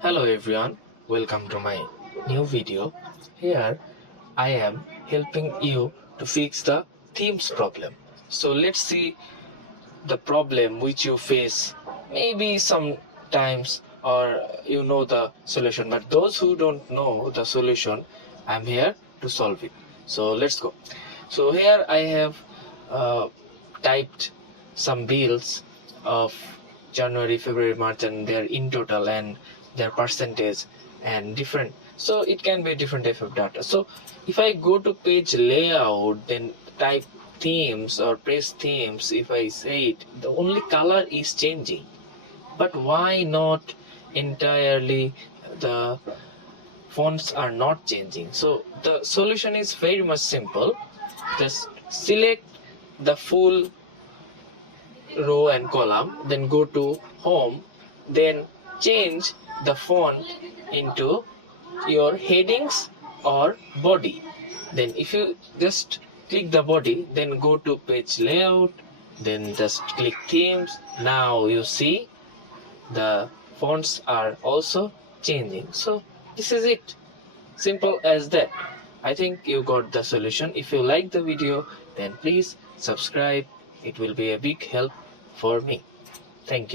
Hello everyone, welcome to my new video. Here I am helping you to fix the themes problem. So let's see the problem which you face. Maybe sometimes or you know the solution, but those who don't know the solution, I'm here to solve it. So let's go. So here I have uh, typed some bills of January, February, March, and their in total and their percentage and different. So it can be different type of data. So if I go to page layout, then type themes or press themes, if I say it, the only color is changing. But why not entirely the fonts are not changing? So the solution is very much simple. Just select the full row and column, then go to home, then change the font into your headings or body. Then if you just click the body, then go to page layout, then just click themes. Now you see the fonts are also changing. So this is it, simple as that. I think you got the solution. If you like the video, then please subscribe. It will be a big help for me. Thank you.